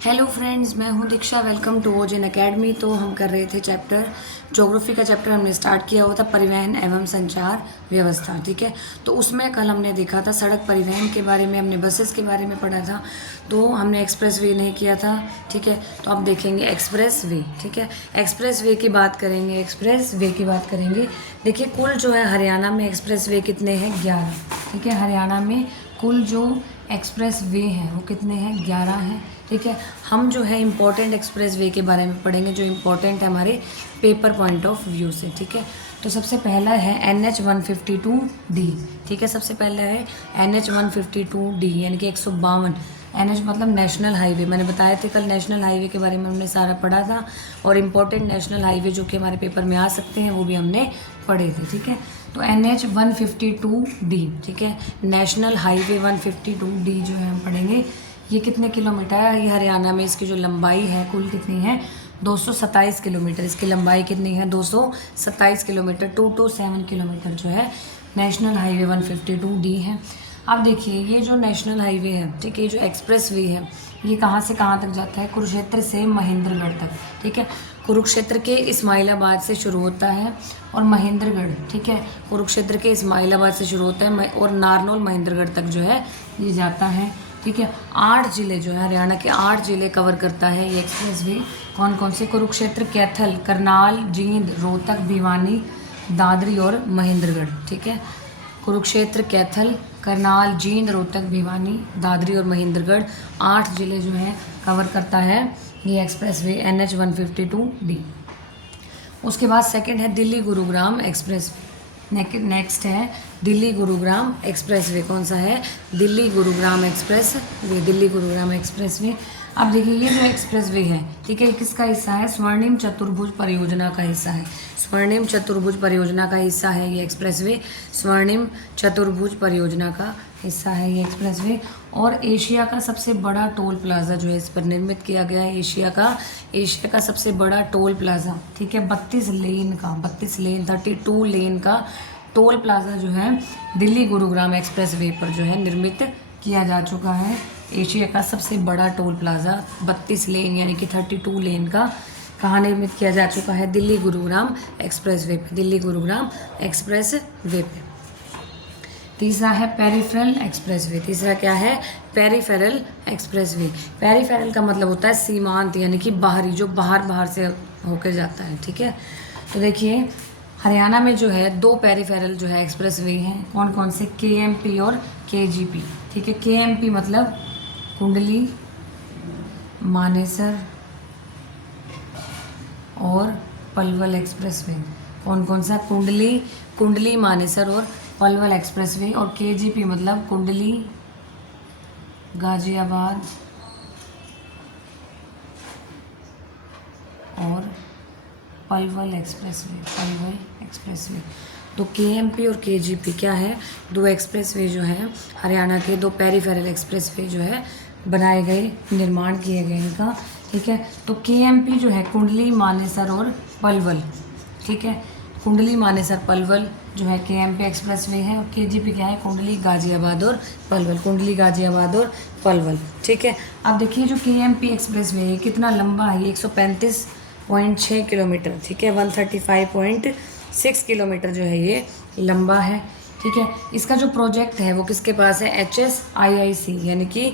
Hello friends, मैं हूं Diksha. Welcome to Ojan academy. तो हम कर रहे थे चैप्टर ज्योग्राफी का चैप्टर हमने स्टार्ट किया हुआ था परिवहन एवं संचार व्यवस्था। ठीक है, तो उसमें कल हमने देखा था सड़क परिवहन के बारे में, हमने बसेस के बारे में पढ़ा था। तो हमने एक्सप्रेस वे नहीं किया था। ठीक है, तो अब देखेंगे एक्सप्रेस वे। ठीक है, एक्सप्रेस वे की बात करेंगे। एक्सप्रेस वे की बात करेंगे। देखिए, कुल जो है हरियाणा में एक्सप्रेस वे कितने हैं? 11। ठीक है, हरियाणा में कुल जो एक्सप्रेस वे हैं वो कितने हैं? 11 हैं। ठीक है, हम जो है इम्पोर्टेंट एक्सप्रेस वे के बारे में पढ़ेंगे जो इम्पोर्टेंट है हमारे पेपर पॉइंट ऑफ व्यू से। ठीक है, तो सबसे पहला है NH 152D। ठीक है, सबसे पहला है NH 152D यानी कि 152। NH मतलब नेशनल हाईवे। मैंने बताया थे कल नेशनल हाईवे के बारे में हमने सारा पढ़ा था, और इम्पोर्टेंट नेशनल हाईवे जो कि हमारे पेपर में आ सकते हैं वो भी हमने पढ़े थे। ठीक है, तो NH 152D। ठीक है, नेशनल हाईवे 152D जो है हम पढ़ेंगे। ये कितने किलोमीटर है? ये हरियाणा में इसकी जो लंबाई है कुल कितनी है? 227 किलोमीटर। इसकी लंबाई कितनी है? 227 किलोमीटर। 227 किलोमीटर जो है नेशनल हाईवे 152D है। अब देखिए, ये जो नेशनल हाईवे है, ठीक है, ये जो एक्सप्रेस वे है, ये कहाँ से कहाँ तक जाता है? कुरुक्षेत्र से महेंद्रगढ़ तक। ठीक है, कुरुक्षेत्र के इस्माइलाबाद से शुरू होता है और महेंद्रगढ़, ठीक है, कुरुक्षेत्र के इस्माइलाबाद से शुरू होता है और नारनौल महेंद्रगढ़ तक जो है ये जाता है। ठीक है, 8 जिले जो है हरियाणा के 8 जिले कवर करता है ये एक्सप्रेस वे। कौन कौन से? कुरुक्षेत्र, कैथल, करनाल, जींद, रोहतक, भिवानी, दादरी और महेंद्रगढ़। ठीक है, कुरुक्षेत्र, कैथल, करनाल, जींद, रोहतक, भिवानी, दादरी और महेंद्रगढ़ 8 जिले जो है कवर करता है ये एक्सप्रेस वे NH 152D। उसके बाद सेकंड है Delhi Gurugram express way. Next है दिल्ली गुरुग्राम एक्सप्रेस वे। कौन सा है? Delhi Gurugram express way. Delhi Gurugram express way. अब देखिए, ये जो एक्सप्रेस वे है, ठीक है, ये किसका हिस्सा है? स्वर्णिम चतुर्भुज परियोजना का हिस्सा है। स्वर्णिम चतुर्भुज परियोजना का हिस्सा है ये एक्सप्रेस वे। स्वर्णिम चतुर्भुज परियोजना का हिस्सा है ये एक्सप्रेस वे। और एशिया का सबसे बड़ा टोल प्लाजा जो है इस पर निर्मित किया गया है। एशिया का सबसे बड़ा टोल प्लाजा, ठीक है, 32 लेन का, 32 लेन का टोल प्लाजा जो है दिल्ली गुरुग्राम एक्सप्रेस वे पर जो है निर्मित किया जा चुका है। एशिया का सबसे बड़ा टोल प्लाजा 32 लेन यानी कि 32 लेन का कहाँ निर्मित किया जा चुका है? दिल्ली गुरुग्राम एक्सप्रेस वे पे। दिल्ली गुरुग्राम एक्सप्रेस वे पे। तीसरा है पेरिफेरल एक्सप्रेस वे। तीसरा क्या है? Peripheral express way. पेरिफेरल का मतलब होता है सीमांत यानी कि बाहरी, जो बाहर से होकर जाता है। ठीक है, तो देखिए हरियाणा में जो है 2 पेरिफेरल जो है एक्सप्रेस वे हैं। कौन कौन से? KMP और KGP। ठीक है, KMP मतलब कुंडली, मानेसर और पलवल एक्सप्रेस वे। कौन कौन सा? कुंडली, मानेसर और पलवल एक्सप्रेस वे। और KGP मतलब कुंडली, गाजियाबाद और Palwal express way. Palwal express way. तो KMP और KGP क्या है? 2 एक्सप्रेस वे जो हैं हरियाणा के, 2 पेरिफेरल एक्सप्रेस वे जो है बनाए गए, निर्माण किए गए इनका। ठीक है, तो KMP जो है कुंडली, मानेसर और पलवल। ठीक है, कुंडली, मानेसर, पलवल जो है KMP एक्सप्रेस वे है। और KGP क्या है? कुंडली, गाजियाबाद और पलवल। कुंडली, गाजियाबाद और पलवल। ठीक है, अब देखिए जो KMP एक्सप्रेस वे है कितना लंबा है? 135.6 किलोमीटर। ठीक है, 135.6 किलोमीटर जो है ये लंबा है। ठीक है, इसका जो प्रोजेक्ट है वो किसके पास है? HSIIC यानी कि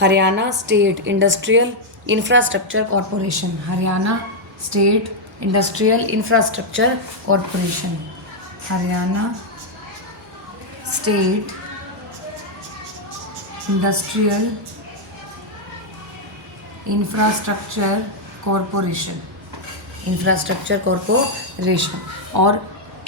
Haryana state industrial infrastructure corporation. Haryana state industrial infrastructure corporation. Haryana state industrial infrastructure corporation. और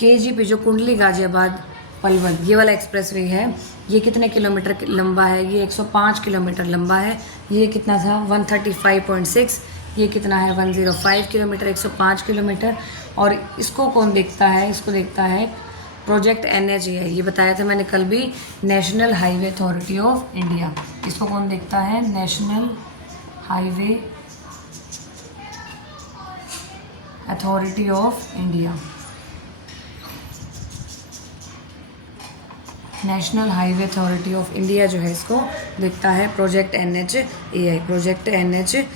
KGP जो कुंडली, गाजियाबाद, पलवल, ये वाला एक्सप्रेस वे है, ये कितने किलोमीटर लंबा है? ये 105 किलोमीटर लंबा है। ये कितना था? 135.6। ये कितना है? 105 किलोमीटर, 105 किलोमीटर। और इसको कौन देखता है? इसको देखता है प्रोजेक्ट NHAI। ये बताया था मैंने कल भी, national highway authority of India. इसको कौन देखता है? National highway authority of India. National highway authority of India जो है इसको देखता है प्रोजेक्ट NHAI, प्रोजेक्ट NHAI,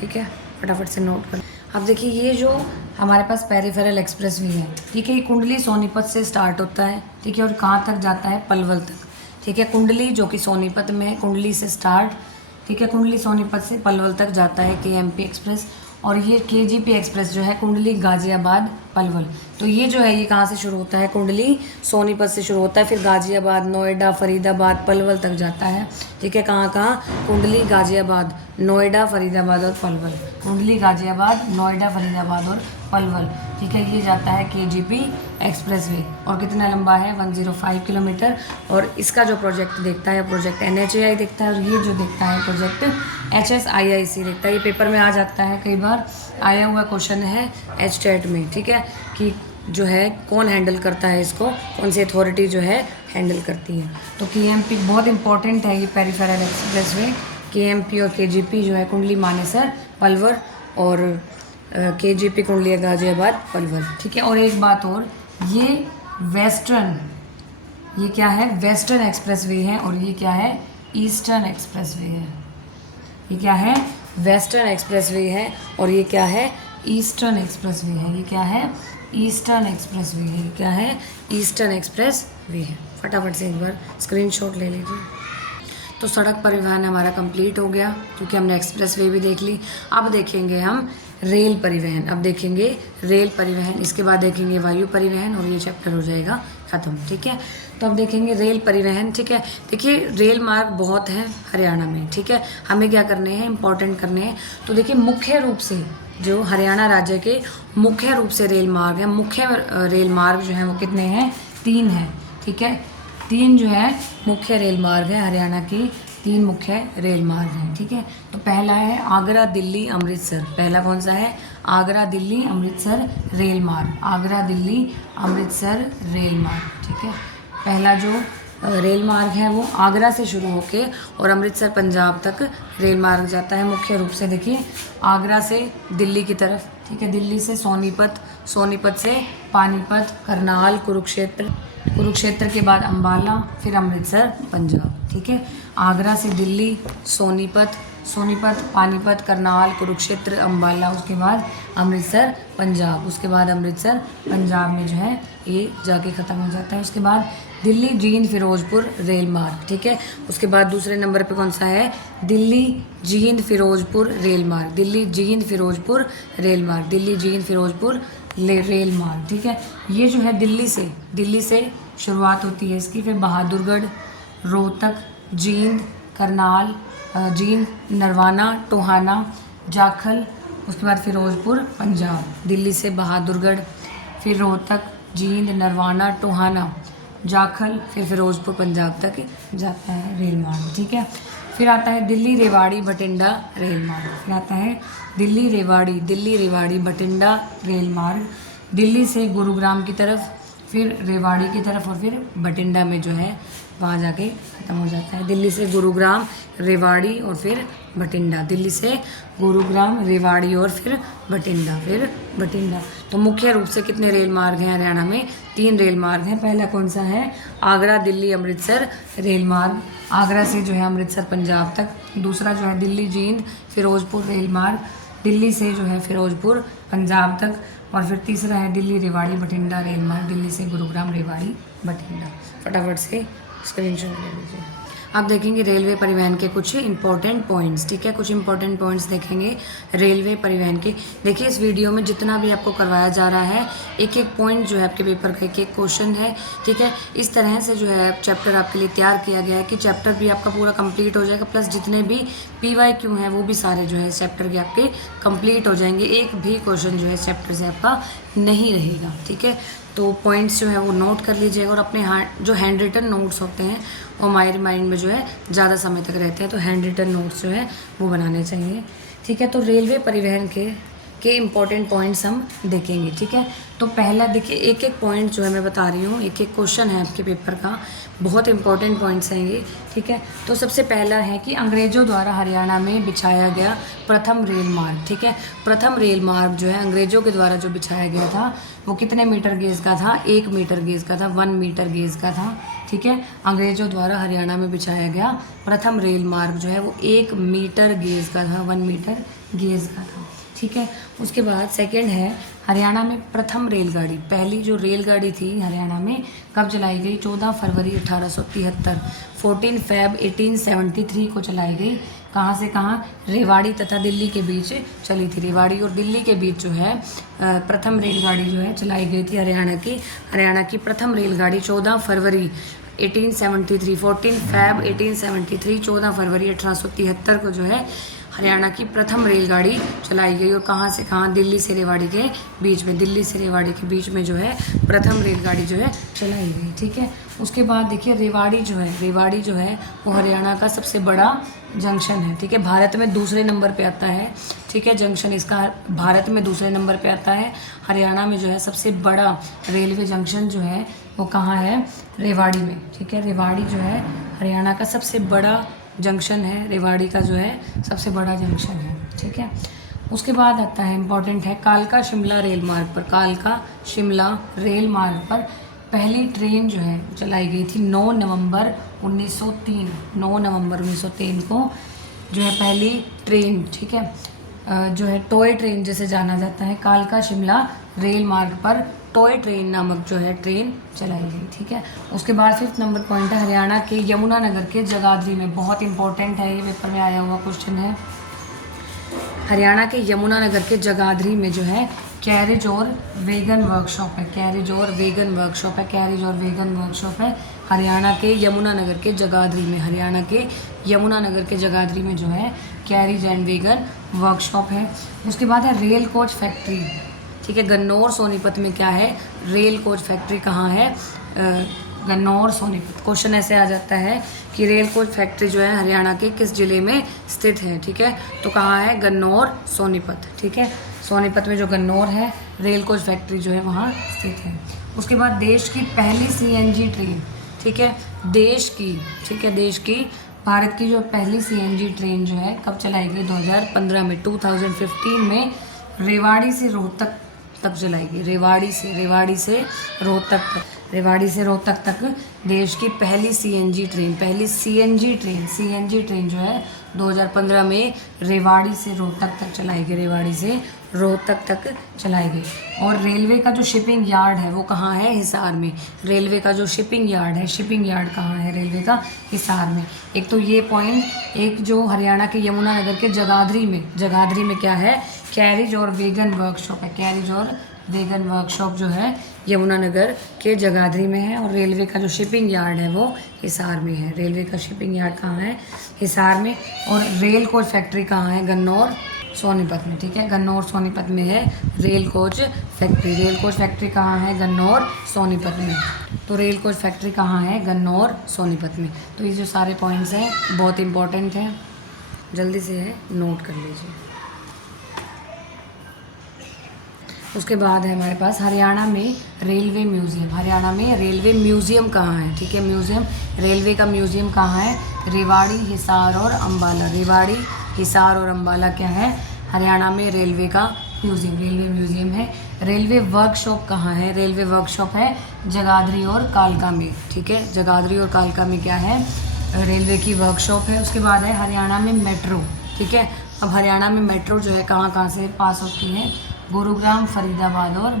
ठीक है, फटाफट से नोट कर। अब देखिए ये जो हमारे पास पेरिफेरल एक्सप्रेस वे है, ठीक है, ये कुंडली सोनीपत से स्टार्ट होता है, ठीक है, और कहाँ तक जाता है, पलवल तक, ठीक है, कुंडली जो कि सोनीपत में है, कुंडली से स्टार्ट, ठीक है, कुंडली सोनीपत से पलवल तक जाता है KMP एक्सप्रेस। और ये KGP एक्सप्रेस जो है कुंडली गाजियाबाद पलवल, तो ये जो है ये कहाँ से शुरू होता है, कुंडली सोनीपत से शुरू होता है, फिर गाजियाबाद, नोएडा, फरीदाबाद, पलवल तक जाता है, ठीक है, कहाँ कहाँ, कुंडली, गाजियाबाद, नोएडा, फरीदाबाद और पलवल, कुंडली, गाजियाबाद, नोएडा, फरीदाबाद और पलवल, ठीक है, ये जाता है KGP एक्सप्रेस वे। और कितना लंबा है, 105 किलोमीटर। और इसका जो प्रोजेक्ट देखता है प्रोजेक्ट NHAI देखता है, और ये जो देखता है प्रोजेक्ट HSIIC देखता है। ये पेपर में आ जाता है, कई बार आया हुआ क्वेश्चन है HTET में, ठीक है, कि जो है कौन हैंडल करता है इसको, कौन सी अथॉरिटी जो है हैंडल करती है। तो KMP बहुत इंपॉर्टेंट है, ये पेरिफेरल एक्सप्रेस वे, KMP और KGP जो है कुंडली मानेसर पलवल और KGP कुंडली गाजियाबाद पलवल, ठीक है। और एक बात और, ये वेस्टर्न, ये क्या है, वेस्टर्न एक्सप्रेस वे है, और ये क्या है, ईस्टर्न एक्सप्रेस वे है। ये क्या है, वेस्टर्न एक्सप्रेस वे है, और ये क्या है, ईस्टर्न एक्सप्रेस वे है। ये क्या है, ईस्टर्न एक्सप्रेस वे है। क्या है, ईस्टर्न एक्सप्रेस वे है। फटाफट से एक बार स्क्रीनशॉट ले लीजिए। तो सड़क परिवहन हमारा कंप्लीट हो गया, क्योंकि हमने एक्सप्रेस वे भी देख ली। अब देखेंगे हम रेल परिवहन, अब देखेंगे रेल परिवहन, इसके बाद देखेंगे वायु परिवहन, और ये चैप्टर हो जाएगा ख़त्म, ठीक है। तो अब देखेंगे रेल परिवहन, ठीक है। देखिए रेल मार्ग बहुत हैं हरियाणा में, ठीक है, हमें क्या करने हैं, इंपॉर्टेंट करने हैं। तो देखिए मुख्य रूप से जो हरियाणा राज्य के मुख्य रूप से रेल मार्ग हैं, मुख्य रेल मार्ग जो हैं वो कितने हैं, 3 हैं, ठीक है। 3 जो है मुख्य रेल मार्ग है हरियाणा की, 3 मुख्य रेल मार्ग हैं, ठीक है। तो पहला है आगरा दिल्ली अमृतसर, पहला कौन सा है, आगरा दिल्ली अमृतसर रेल मार्ग, आगरा दिल्ली अमृतसर रेल मार्ग, ठीक है। पहला जो रेल मार्ग है वो आगरा से शुरू होके और अमृतसर पंजाब तक रेल मार्ग जाता है। मुख्य रूप से देखिए आगरा से दिल्ली की तरफ, ठीक है, दिल्ली से सोनीपत, सोनीपत से पानीपत, करनाल, कुरुक्षेत्र, कुरुक्षेत्र के बाद अंबाला, फिर अमृतसर पंजाब, ठीक है। आगरा से दिल्ली, सोनीपत, सोनीपत, पानीपत, करनाल, कुरुक्षेत्र, अंबाला, उसके बाद अमृतसर पंजाब, उसके बाद अमृतसर पंजाब में जो है ये जाके ख़त्म हो जाता है। उसके बाद दिल्ली जींद फिरोजपुर रेल मार्ग, ठीक है। उसके बाद दूसरे नंबर पे कौन सा है, दिल्ली जींद फिरोजपुर रेल मार्ग, दिल्ली जींद फिरोजपुर रेल मार्ग, दिल्ली जींद फिरोजपुर रेल मार्ग, ठीक है। ये जो है दिल्ली से शुरुआत होती है इसकी, फिर बहादुरगढ़, रोहतक, जींद, करनाल, जींद, नरवाना, टोहाना, जाखल, उसके बाद फिरोजपुर पंजाब, दिल्ली से बहादुरगढ़, फिर रोहतक, जींद, नरवाना, टोहाना, जाखल, फिर फिरोजपुर पंजाब तक जाता है रेल मार्ग, ठीक है। फिर आता है दिल्ली रेवाड़ी भटिंडा रेल मार्ग, फिर आता है दिल्ली रेवाड़ी भटिंडा रेल मार्ग, दिल्ली से गुरुग्राम की तरफ, फिर रेवाड़ी की तरफ, और फिर भटिंडा में जो है वहाँ जाके ख़त्म हो जाता है। दिल्ली से गुरुग्राम, रेवाड़ी और फिर भटिंडा, दिल्ली से गुरुग्राम, रेवाड़ी और फिर भटिंडा। तो मुख्य रूप से कितने रेल मार्ग हैं हरियाणा में, 3 रेल मार्ग हैं। पहला कौन सा है, आगरा दिल्ली अमृतसर रेल मार्ग, आगरा से जो है अमृतसर पंजाब तक। दूसरा जो है दिल्ली जींद फिरोजपुर रेल मार्ग, दिल्ली से जो है फिरोजपुर पंजाब तक। और फिर तीसरा है दिल्ली रेवाड़ी भटिंडा रेल मार्ग, दिल्ली से गुरुग्राम, रेवाड़ी, भटिंडा। फटाफट से स्क्रीनशॉट ले लीजिए। अब देखेंगे रेलवे परिवहन के कुछ इंपॉर्टेंट पॉइंट्स, ठीक है, कुछ इंपॉर्टेंट पॉइंट्स देखेंगे रेलवे परिवहन के। देखिए इस वीडियो में जितना भी आपको करवाया जा रहा है, एक एक पॉइंट जो है आपके पेपर का एक एक क्वेश्चन है, ठीक है। इस तरह से जो है चैप्टर आपके लिए तैयार किया गया है कि चैप्टर भी आपका पूरा कंप्लीट हो जाएगा, प्लस जितने भी PYQ हैं वो भी सारे जो है इस चैप्टर के आपके कंप्लीट हो जाएंगे। एक भी क्वेश्चन जो है इस चैप्टर से आपका नहीं रहेगा, ठीक है। तो पॉइंट्स जो है वो नोट कर लीजिएगा, और अपने जो हैंड रिटन नोट्स होते हैं वो हमारे माइंड में जो है ज़्यादा समय तक रहते हैं, तो हैंड रिटन नोट्स जो है वो बनाने चाहिए, ठीक है। तो रेलवे परिवहन के के इम्पोर्टेंट पॉइंट्स हम देखेंगे, ठीक है। तो पहला देखिए, एक एक पॉइंट जो है मैं बता रही हूँ, एक एक क्वेश्चन है आपके पेपर का, बहुत इंपॉर्टेंट पॉइंट्स हैं ये, ठीक है। तो सबसे पहला है कि अंग्रेज़ों द्वारा हरियाणा में बिछाया गया प्रथम रेल मार्ग, ठीक है। प्रथम रेल मार्ग जो है अंग्रेज़ों के द्वारा जो बिछाया गया था वो कितने मीटर गेज का था? 1 मीटर गेज का था, 1 मीटर गेज का था, ठीक है। अंग्रेज़ों द्वारा हरियाणा में बिछाया गया प्रथम रेल मार्ग जो है वो 1 मीटर गेज का था, 1 मीटर गेज का था, ठीक है। उसके बाद सेकंड है हरियाणा में प्रथम रेलगाड़ी, पहली जो रेलगाड़ी थी हरियाणा में कब चलाई गई? 14 फरवरी 1873, 14 फैब 1873 को चलाई गई। कहाँ से कहाँ? रेवाड़ी तथा दिल्ली के बीच चली थी। रेवाड़ी और दिल्ली के बीच जो है प्रथम रेलगाड़ी जो है चलाई गई थी हरियाणा की प्रथम रेलगाड़ी 14 फरवरी 1873, 14 फैब 1873, 14 फरवरी 1873 को जो है हरियाणा की प्रथम रेलगाड़ी चलाई गई। और कहाँ से कहाँ? दिल्ली से रेवाड़ी के बीच में, दिल्ली से रेवाड़ी के बीच में जो है प्रथम रेलगाड़ी जो है चलाई गई, ठीक है। उसके बाद देखिए रेवाड़ी जो है वो हरियाणा का सबसे बड़ा जंक्शन है, ठीक है। भारत में दूसरे नंबर पे आता है, ठीक है। जंक्शन इसका भारत में दूसरे नंबर पे आता है। हरियाणा में जो है सबसे बड़ा रेलवे जंक्शन जो है वो कहाँ है? रेवाड़ी में, ठीक है। रेवाड़ी जो है हरियाणा का सबसे बड़ा जंक्शन है, रेवाड़ी का जो है सबसे बड़ा जंक्शन है, ठीक है। उसके बाद आता है इम्पॉर्टेंट है कालका शिमला रेल मार्ग पर, कालका शिमला रेल मार्ग पर पहली ट्रेन जो है चलाई गई थी 9 नवंबर 1903, 9 नवंबर 1903 को जो है पहली ट्रेन, ठीक है, जो है टॉय ट्रेन जिसे जाना जाता है, कालका शिमला रेल मार्ग पर टॉय ट्रेन नामक जो है ट्रेन चलाई गई, ठीक है। उसके बाद 5th नंबर पॉइंट है हरियाणा के यमुनानगर के जगाधरी में, बहुत इंपॉर्टेंट है ये, पेपर में आया हुआ क्वेश्चन है। हरियाणा के यमुनानगर के जगाधरी में जो है कैरेज और वेगन वर्कशॉप है, कैरेज और वेगन वर्कशॉप है, कैरेज और वेगन वर्कशॉप है हरियाणा के यमुनानगर के जगाधरी में, हरियाणा के यमुनानगर के जगाधरी में जो है कैरेज एंड वेगन वर्कशॉप है। उसके बाद है रेल कोच फैक्ट्री, ठीक है। गन्नौर सोनीपत में क्या है? रेल कोच फैक्ट्री कहाँ है? गन्नौर सोनीपत। क्वेश्चन ऐसे आ जाता है कि रेल कोच फैक्ट्री जो है हरियाणा के किस जिले में स्थित है, ठीक है। तो कहाँ है? गन्नौर सोनीपत, ठीक है। सोनीपत में जो गन्नौर है रेल कोच फैक्ट्री जो है वहाँ स्थित है। उसके बाद देश की पहली CNG ट्रेन, ठीक है, देश की, ठीक है, देश की भारत की जो पहली CNG ट्रेन जो है कब चलाई गई? 2015 में, 2015 में रेवाड़ी से रोहतक तक चलाएगी, रेवाड़ी से रोहतक तक देश की पहली CNG ट्रेन, पहली CNG ट्रेन जो है 2015 में रेवाड़ी से रोहतक तक चलाई गई, रेवाड़ी से रोहतक तक चलाई गई। और रेलवे का जो शिपिंग यार्ड है वो कहाँ है? हिसार में। रेलवे का जो शिपिंग यार्ड कहाँ है? रेलवे का हिसार में। एक तो ये पॉइंट, एक जो हरियाणा के यमुनानगर के जगाधरी में क्या है? कैरेज और वेगन वर्कशॉप है, कैरेज और वेगन वर्कशॉप जो है यमुनानगर के जगाधरी में है। और रेलवे का जो शिपिंग यार्ड है वो हिसार में है, रेलवे का शिपिंग यार्ड कहाँ है? हिसार में। और रेल कोच फैक्ट्री कहाँ है? गन्नौर सोनीपत में, ठीक है, गन्नौर सोनीपत में है रेल कोच फैक्ट्री कहाँ है? गन्नौर सोनीपत में। तो रेल कोच फैक्ट्री कहाँ है? गन्नौर सोनीपत में। तो ये जो सारे पॉइंट्स हैं बहुत इंपॉर्टेंट हैं, जल्दी से है नोट कर लीजिए। उसके बाद है हमारे पास हरियाणा में रेलवे म्यूज़ियम कहाँ है? ठीक है, म्यूज़ियम, रेलवे का म्यूज़ियम कहाँ है? रेवाड़ी, हिसार और अम्बाला क्या है? हरियाणा में रेलवे का म्यूज़ियम है। रेलवे वर्कशॉप कहाँ है? रेलवे वर्कशॉप है जगाधरी और कालका में, ठीक है, जगाधरी और कालका में क्या है? रेलवे की वर्कशॉप है। उसके बाद है हरियाणा में मेट्रो, ठीक है। अब हरियाणा में मेट्रो जो है कहाँ कहाँ से पास होती है? गुरुग्राम, फरीदाबाद और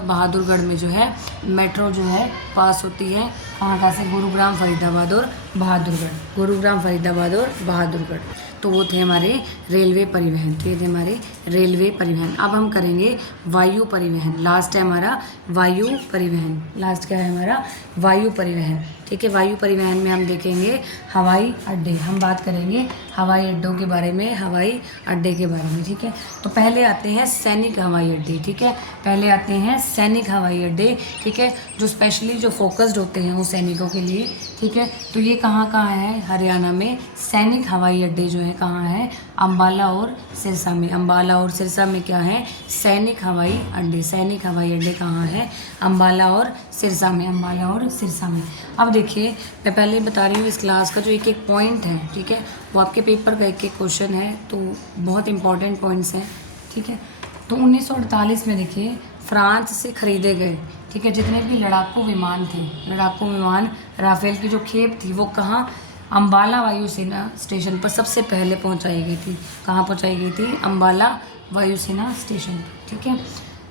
बहादुरगढ़ में जो है मेट्रो जो है पास होती है। कहाँ से? गुरुग्राम, फरीदाबाद और बहादुरगढ़। तो वो थे हमारे रेलवे परिवहन, अब हम करेंगे वायु परिवहन। लास्ट है हमारा वायु परिवहन, ठीक है। वायु परिवहन में हम देखेंगे हवाई अड्डे, हम बात करेंगे हवाई अड्डों के बारे में, हवाई अड्डे के बारे में, ठीक है। तो पहले आते हैं सैनिक हवाई अड्डे, ठीक है। पहले आते हैं सैनिक हवाई अड्डे, ठीक है, जो स्पेशली जो फोकस्ड होते हैं वो सैनिकों के लिए, ठीक है। तो ये कहाँ है, हरियाणा में सैनिक हवाई अड्डे जो है कहाँ है, अम्बाला और सिरसा में। अम्बाला और सिरसा में क्या है, सैनिक हवाई अड्डे। सैनिक हवाई अड्डे कहाँ है, अम्बाला और सिरसा में, अम्बाला और सिरसा में। अब देखिए मैं पहले बता रही हूँ इस क्लास का जो एक एक पॉइंट है, ठीक है, वो आपके पेपर का एक एक क्वेश्चन है, तो बहुत इंपॉर्टेंट पॉइंट्स हैं, ठीक है। तो 1948 में देखिए फ्रांस से खरीदे गए, ठीक है, जितने भी लड़ाकू विमान थे, लड़ाकू विमान राफेल की जो खेप थी वो कहाँ, अम्बाला वायुसेना स्टेशन पर सबसे पहले पहुंचाई गई थी। कहाँ पहुंचाई गई थी, अम्बाला वायुसेना स्टेशन, ठीक है।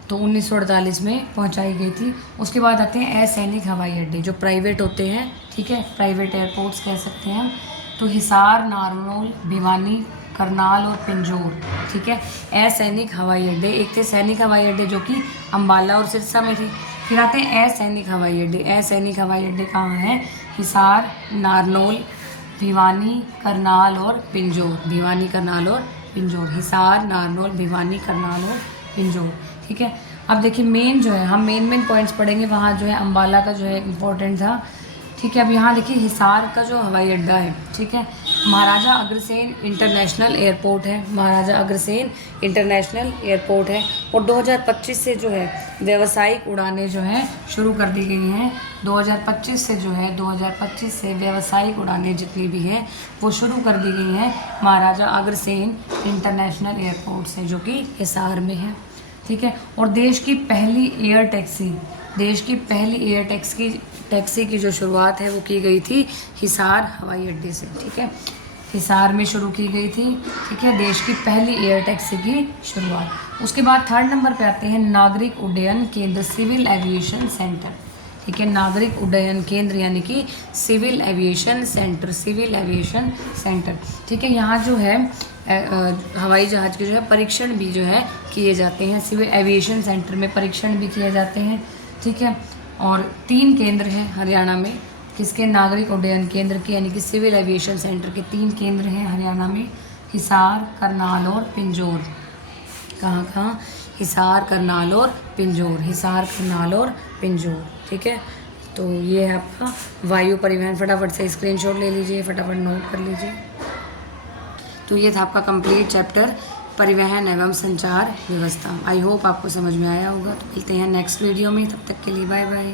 तो 1948 में पहुंचाई गई थी। उसके बाद आते हैं असैनिक हवाई अड्डे जो प्राइवेट होते हैं, ठीक है, प्राइवेट एयरपोर्ट्स कह सकते हैं। तो हिसार, नारनौल, भिवानी, करनाल और पिंजौर, ठीक है, असैनिक हवाई अड्डे। एक थे सैनिक हवाई अड्डे जो कि अम्बाला और सिरसा में थे। फिर आते हैं असैनिक हवाई अड्डे। असैनिक हवाई अड्डे कहाँ हैं, हिसार, नारनौल, भिवानी, करनाल और पिंजौर। भिवानी, करनाल और पिंजौर, हिसार, नारनौल, भिवानी, करनाल और पिंजौर, ठीक है। अब देखिए मेन जो है, हम मेन पॉइंट्स पढ़ेंगे। वहाँ जो है अम्बाला का जो है इम्पोर्टेंट था, ठीक है। अब यहाँ देखिए हिसार का जो हवाई अड्डा है, ठीक है, महाराजा अग्रसेन इंटरनेशनल एयरपोर्ट है, महाराजा अग्रसेन इंटरनेशनल एयरपोर्ट है। और 2025 से जो है व्यावसायिक उड़ानें जो हैं शुरू कर दी गई हैं। 2025 से जो है 2025 से व्यावसायिक उड़ानें जितनी भी हैं वो शुरू कर दी गई हैं महाराजा अग्रसेन इंटरनेशनल एयरपोर्ट से, जो कि हिसार में है, ठीक है। और देश की पहली एयर टैक्सी की जो शुरुआत है वो की गई थी हिसार हवाई अड्डे से, ठीक है, हिसार में शुरू की गई थी, ठीक है, देश की पहली एयर टैक्सी की शुरुआत। उसके बाद थर्ड नंबर पे आते हैं नागरिक उड्डयन केंद्र, सिविल एविएशन सेंटर, ठीक है, नागरिक उड्डयन केंद्र यानी कि सिविल एविएशन सेंटर, ठीक है। यहाँ जो है हवाई जहाज़ के जो है परीक्षण भी जो है किए जाते हैं, सिविल एविएशन सेंटर में परीक्षण भी किए जाते हैं, ठीक है। और 3 केंद्र हैं हरियाणा में, किसके, नागरिक उड्डयन केंद्र के यानी कि सिविल एविएशन सेंटर के 3 केंद्र हैं हरियाणा में, हिसार, करनाल और पिंजौर। कहाँ, हिसार, करनाल और पिंजौर, हिसार, करनाल और पिंजौर, ठीक है। तो ये है आपका वायु परिवहन। फटाफट से स्क्रीनशॉट ले लीजिए, फटाफट नोट कर लीजिए। तो ये था आपका कंप्लीट चैप्टर परिवहन एवं संचार व्यवस्था। आई होप आपको समझ में आया होगा। तो मिलते हैं नेक्स्ट वीडियो में, तब तक के लिए बाय बाय।